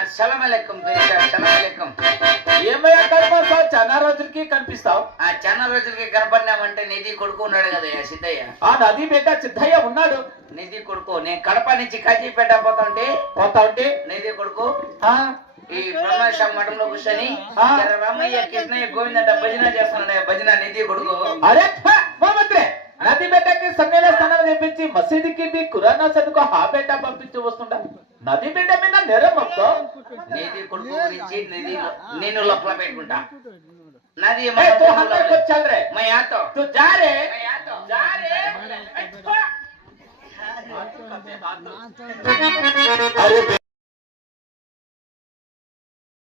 అస్సలాముఅలైకుం అస్సలాముఅలైకుం. ఏమయ్యా కర్మసా చాలా రోజులకి కనిపిస్తావు? ఆ చాలా రోజులకి కనపడినామంటే నిధి కొడుకు ఉన్నాడు కదా సిద్ధయ్య. ఆ నది బిడ్డ సిద్ధయ్య ఉన్నాడు. నిధి కొడుకు నేను కడప నుంచి కాజీపేట పోతా ఉంటే నిధి కొడుకు ఈ బ్రహ్మేశం మఠంలో కూర్చొని రామయ్య కృష్ణయ్య గోవిందంట భజన చేస్తున్నాడు. భజన నిధి కొడుకు. అరే మంత్రి నది బిడ్డకి సంగల స్థానం తెప్పించి మసీదుకి మీ కురానా చదువుకు హా బిడ్డ పంపించి వస్తుండ నది బిడ్డ మీద నేరం మొత్తం. నిధి కొడుకు గురించి నిధి నేను లోపల పెట్టుకుంటా. నది चल रहे मैं आता हूँ. तू जा रे मैं आता हूँ.